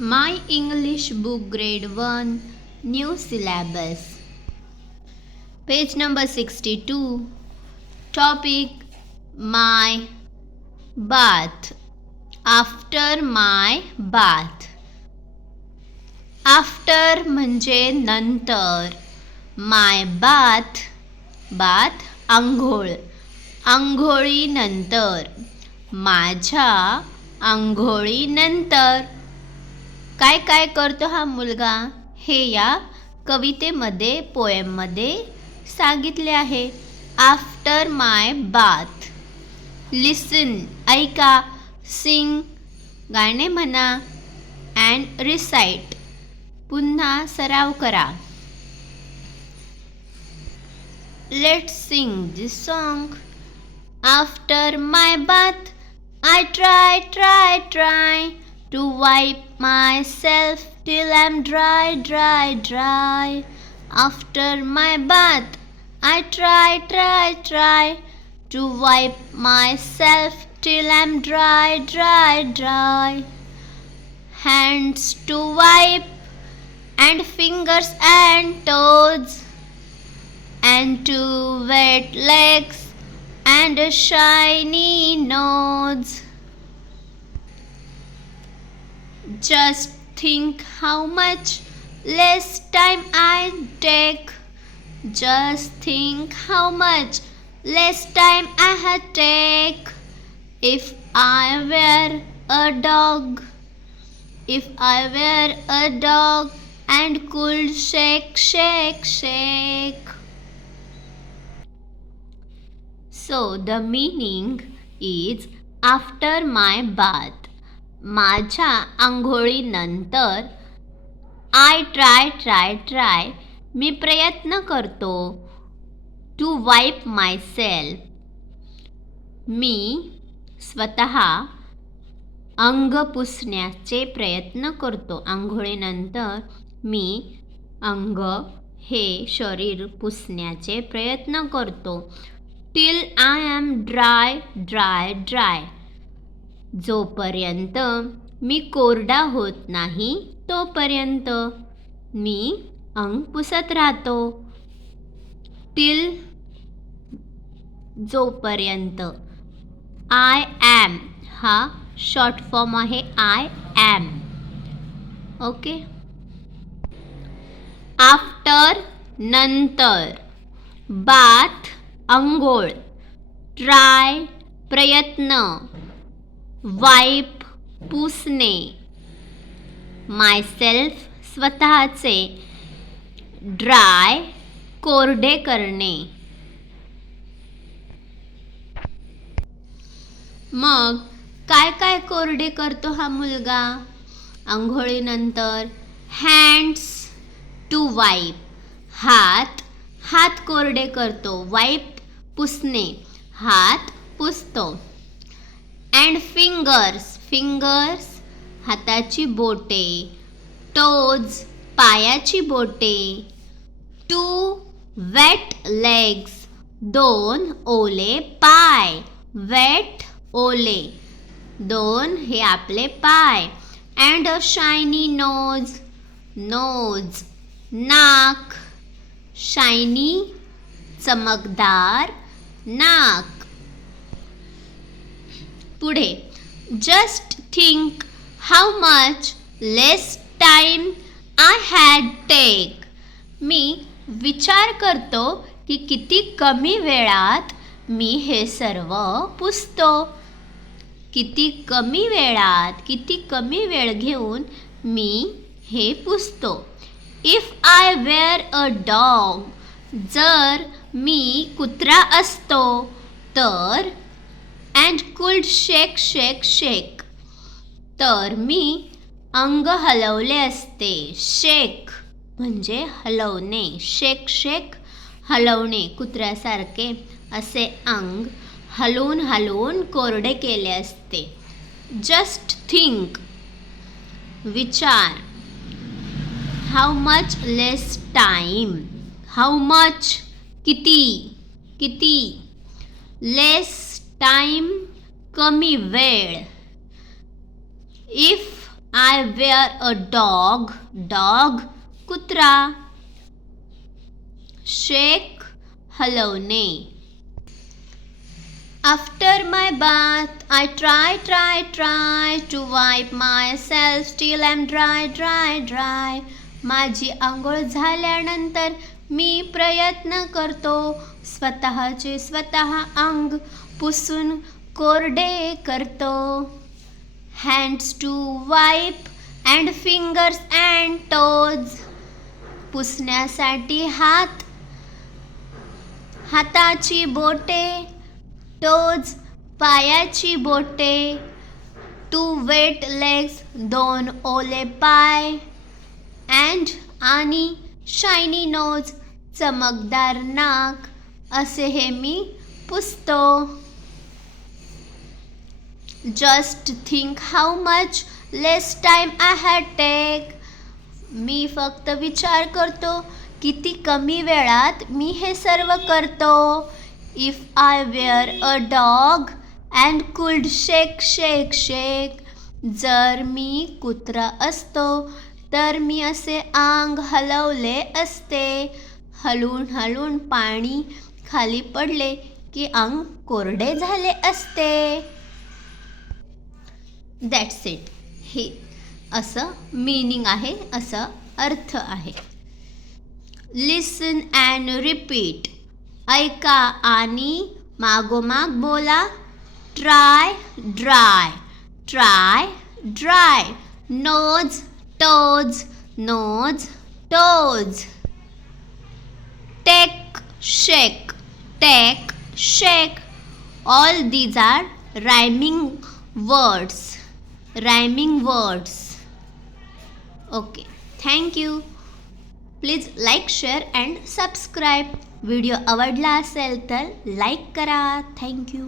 My English book grade 1 new syllabus. Page number 62. Topic my bath. After my bath. After म्हणजे नंतर. My bath आंघोळ. आंघोळीनंतर. माझ्या आंघोळीनंतर. काय काय करतो हा मुलगा हे या कवितेमध्ये पोएममध्ये सांगितले आहे. आफ्टर माय बाथ. लिसन ऐका. सिंग गाणे म्हणा. अँड रिसाइट पुन्हा सराव करा. Let's Singh this song. After my bath I try to wipe myself till I'm dry. After my bath, I try to wipe myself till I'm dry. Hands to wipe and fingers and toes, and two wet legs and a shiny nose. Just think how much less time I take. Just think how much less time I take if I were a dog. If I were a dog and could shake. So the meaning is after my bath. माझ्या आंघोळीनंतर I try मी प्रयत्न करतो to wipe myself. मी स्वतः अंग पुसण्याचे प्रयत्न करतो. आंघोळीनंतर मी अंग हे शरीर पुसण्याचे प्रयत्न करतो. till I am dry. जोपर्यंत मी कोरडा होत नाही तोपर्यंत मी अंग पुसत राहतो. till जोपर्यंत. I am हा शॉर्ट फॉर्म आहे. I am. ओके. आफ्टर नंतर. बाथ अंघोळ. ट्राय प्रयत्न. वाईप पुसणे. मायसेल्फ स्वतःचे. ड्राय कोरडे करणे. मग काय काय कोरडे करतो हा मुलगा आंघोळीनंतर? हँड्स टू वाईप हात कोरडे करतो. वाईप पुसणे हात पुसतो. अँड फिंगर्स हाताची बोटे. टोज पायाची बोटे. टू वेट लेग्स दोन ओले पाय. वेट ओले. दोन हे आपले पाय. अँड अ शायनी नोज नाक. शायनी चमकदार नाक. पुढे just think how much less time I had take. मी विचार करतो की किती कमी वेळात मी हे सर्व पुसतो. किती कमी वेळ घेऊन मी हे पुसतो. If I were a dog जर मी कुत्रा असतो तर. अँड कुल्ड शेक तर मी अंग हलवले असते. शेक म्हणजे हलवणे. शेक हलवणे. कुत्र्यासारखे असे अंग हलवून कोरडे केले असते. जस्ट थिंक विचार. How much less time. How much किती. लेस टाईम कमी वेळ. If I wear a dog. Dog कुत्रा. Shake हलवणे. After my bath, I try to wipe myself till I'm dry. माझी आंघोळ झाल्यानंतर मी प्रयत्न करतो स्वतःचे स्वतः अंग पुसून कोरडे करतो. Hands to wipe and fingers and toes. पुसण्यासाठी हाताची बोटे, टोज पायाची बोटे. टू वेट लेग्स दोन ओले पाय. अँड आणि शायनी नोज चमकदार नाक. असे हे मी पुसतो. Just think how much less time I had take. मी फक्त विचार करतो किती कमी वेळात मी हे सर्व करतो. If I were a dog and could shake. जर मी कुत्रा असतो तर मी असे अंग हलवले असते. हलून पाणी खाली पडले की अंग कोरडे झाले असते. That's it. हे असं मीनिंग आहे, असं अर्थ आहे. Listen and repeat. ऐका आणि मागोमाग बोला. Try dry. Nose toes. Take shake. All these are rhyming words. Okay, thank you. Please like, share and subscribe. Video आवडला असेल तर लाईक करा. थँक्यू.